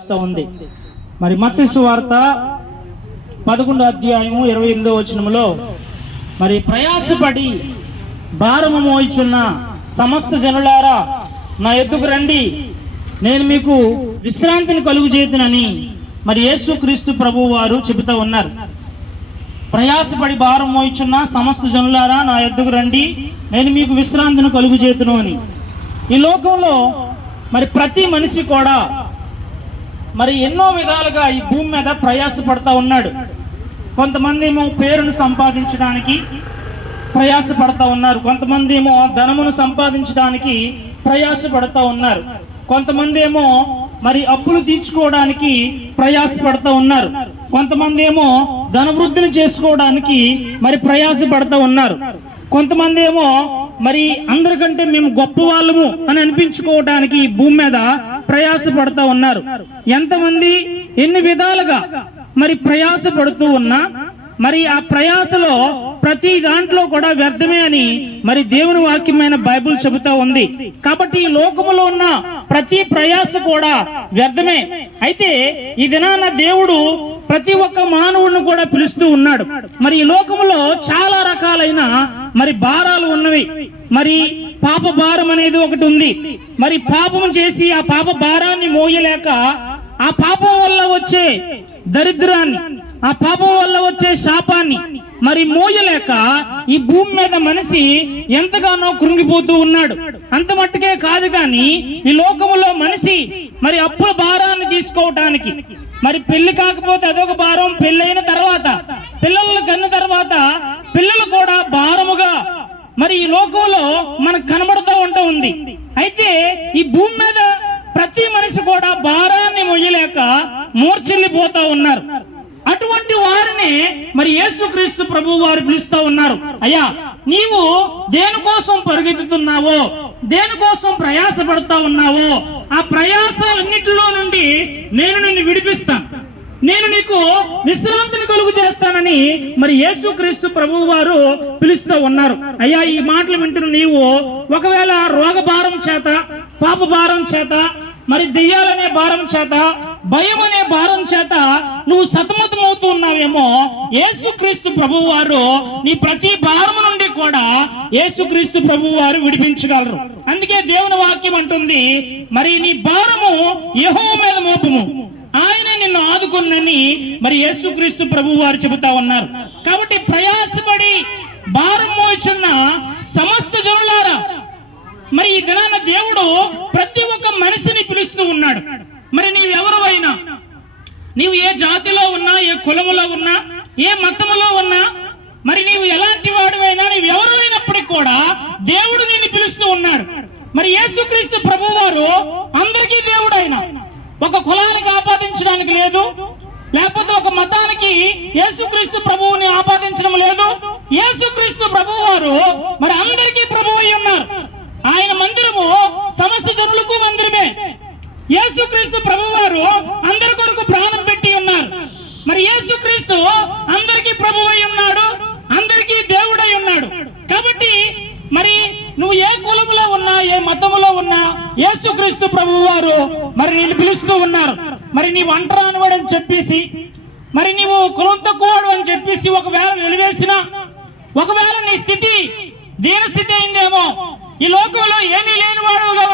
ఉంది. మరి మత్తయి సువార్త 11వ అధ్యాయము 28వ వచనములో మరి ప్రయాసపడి భారము మోయిచున్న సమస్త జనులారా నా యొద్దకు రండి, నేను మీకు విశ్రాంతిని కలుగజేతునని మరి యేసుక్రీస్తు ప్రభువు వారు చెబుతూ ఉన్నారు. ప్రయాసపడి భారం మోయిచున్న సమస్త జనులారా నా యొద్దకు రండి, నేను మీకు విశ్రాంతిని కలుగజేతును అని. ఈ లోకంలో మరి ప్రతి మనిషి కూడా మరి ఎన్నో విధాలుగా ఈ భూమి మీద ప్రయాసపడతా ఉన్నాడు. కొంతమంది ఏమో పేరును సంపాదించడానికి ప్రయాసపడతా ఉన్నారు, కొంతమంది ఏమో ధనమును సంపాదించడానికి ప్రయాసపడతా ఉన్నారు, కొంతమంది ఏమో మరి అప్పులు తీర్చుకోవడానికి ప్రయాసపడతా ఉన్నారు, కొంతమంది ఏమో ధనవృద్ధిని చేసుకోవడానికి మరి ప్రయాసపడతా ఉన్నారు, కొంతమంది ఏమో మరి అందరికంటే మేము గొప్ప వాళ్ళము అని అనిపించుకోవడానికి ఈ భూమి మీద ప్రయాసపడతా ఉన్నారు. ఎంతమంది ఎన్ని విధాలుగా మరి ప్రయాసపడుతూ ఉన్నా మరి ఆ ప్రయాసలో ప్రతి దాంట్లో కూడా వ్యర్థమే అని మరి దేవుని వాక్యమైన బైబిల్ చెబుతా ఉంది. కాబట్టి ఈ లోకములో ఉన్న ప్రతి ప్రయాస కూడా వ్యర్థమే. అయితే ఈ దినాన దేవుడు ప్రతి ఒక్క మానవుడిని కూడా పిలుస్తూ ఉన్నాడు. మరి ఈ లోకములో చాలా రకాలైన మరి భారాలు ఉన్నవి. మరి పాప భారం అనేది ఒకటి ఉంది. మరి పాపం చేసి ఆ పాప భారాన్ని మోయలేక ఆ పాపం వల్ల వచ్చే దరిద్రాన్ని, ఆ పాపం వల్ల వచ్చే శాపాన్ని మరి మోయలేక ఈ భూమి మీద మనిషి ఎంతగానో కృంగిపోతూ ఉన్నాడు. అంత మట్టుకే కాదు కానీ ఈ లోకములో మనిషి మరి అప్పుల భారాన్ని తీసుకోవటానికి, మరి పెళ్లి కాకపోతే అదొక భారం, పెళ్ళైన తర్వాత పిల్లలను కన్న తర్వాత పిల్లలు కూడా భారముగా మరి ఈ లోకంలో మనకు కనబడుతూ ఉంది. అయితే ఈ భూమి మీద ప్రతి మనిషి కూడా భారాన్ని మొయ్యలేక మూర్ఛిల్లిపోతా ఉన్నారు. అటువంటి వారిని మరి యేసుక్రీస్తు ప్రభువు వారు పిలుస్తూ ఉన్నారు. అయ్యా, నీవు దేనికోసం పరిగెత్తుతున్నావో, దేనికోసం ప్రయాసపడతా ఉన్నావో ఆ ప్రయాసాలన్నిటిలో నుండి నేను నిన్ను విడిపిస్తాను, నేను నీకు విశ్రాంతిని కలుగు చేస్తానని మరి యేసుక్రీస్తు ప్రభువు వారు పిలుస్తూ ఉన్నారు. అయ్యా, ఈ మాటలు వింటున్న నీవు ఒకవేళ రోగ భారం చేత, పాప భారం చేత, మరి దెయ్యాలనే భారం చేత, భయం అనే భారం చేత నువ్వు సతమతమవుతూ ఉన్నావేమో, యేసుక్రీస్తు ప్రభువు వారు నీ ప్రతి భారం నుండి కూడా యేసుక్రీస్తు ప్రభువు వారు విడిపించగలరు. అందుకే దేవుని వాక్యం అంటుంది, మరి నీ భారము యెహోవా మీద మోపుము, ఆయనే నిన్ను ఆదుకున్నని మరి యేసుక్రీస్తు ప్రభువు వారు చెబుతా ఉన్నారు. కాబట్టి ప్రయాసపడి భారం మోచున్న సమస్త జనులారా, మరి ఈ దినాన దేవుడు ప్రతి ఒక్క మనిషిని పిలుస్తూ ఉన్నాడు. మరి నీవు ఎవరువైనా, నీవు ఏ జాతిలో ఉన్నా, ఏ కులములో ఉన్నా, ఏ మతములో ఉన్నా, మరి నీవు ఎలాంటి వాడివైనా, నీవు ఎవరు అయినప్పటికీ కూడా దేవుడు నిన్ను పిలుస్తూ ఉన్నాడు. మరి యేసుక్రీస్తు ప్రభువు వారు అందరికీ దేవుడు. ఆయన ఒక కులానికి ఆపాదించడానికి లేదు, లేకపోతే ఒక మతానికి యేసుక్రీస్తు ప్రభువుని ఆపాదించడం లేదు. యేసుక్రీస్తు ప్రభువు వారు మరి అందరికీ ప్రభువు అయి ఉన్నారు. ఆయన మందిరము సమస్త జనులకు మందిరమే. యేసుక్రీస్తు ప్రభువు వారు అందరి కొరకు ప్రాణం పెట్టి ఉన్నారు. మరి యేసుక్రీస్తు అందరికీ ప్రభువు అయి ఉన్నాడు, అందరికీ దేవుడై ఉన్నాడు. కాబట్టి మరి నువ్వు ఏ కులములో ఉన్నా, ఏ మతములో ఉన్నా యేసుక్రీస్తు ప్రభువు వారు మరి నిన్ను పిలుస్తూ ఉన్నారు. మరి నీవు ఒంటరానివాడు అని చెప్పేసి, మరి నీవు కులం తక్కువవాడు అని చెప్పేసి ఒకవేళ వెలివేసినా, ఒకవేళ నీ స్థితి దీన స్థితి అయిందేమో, ఈ లోకంలో ఏమీ లేని వాడుగా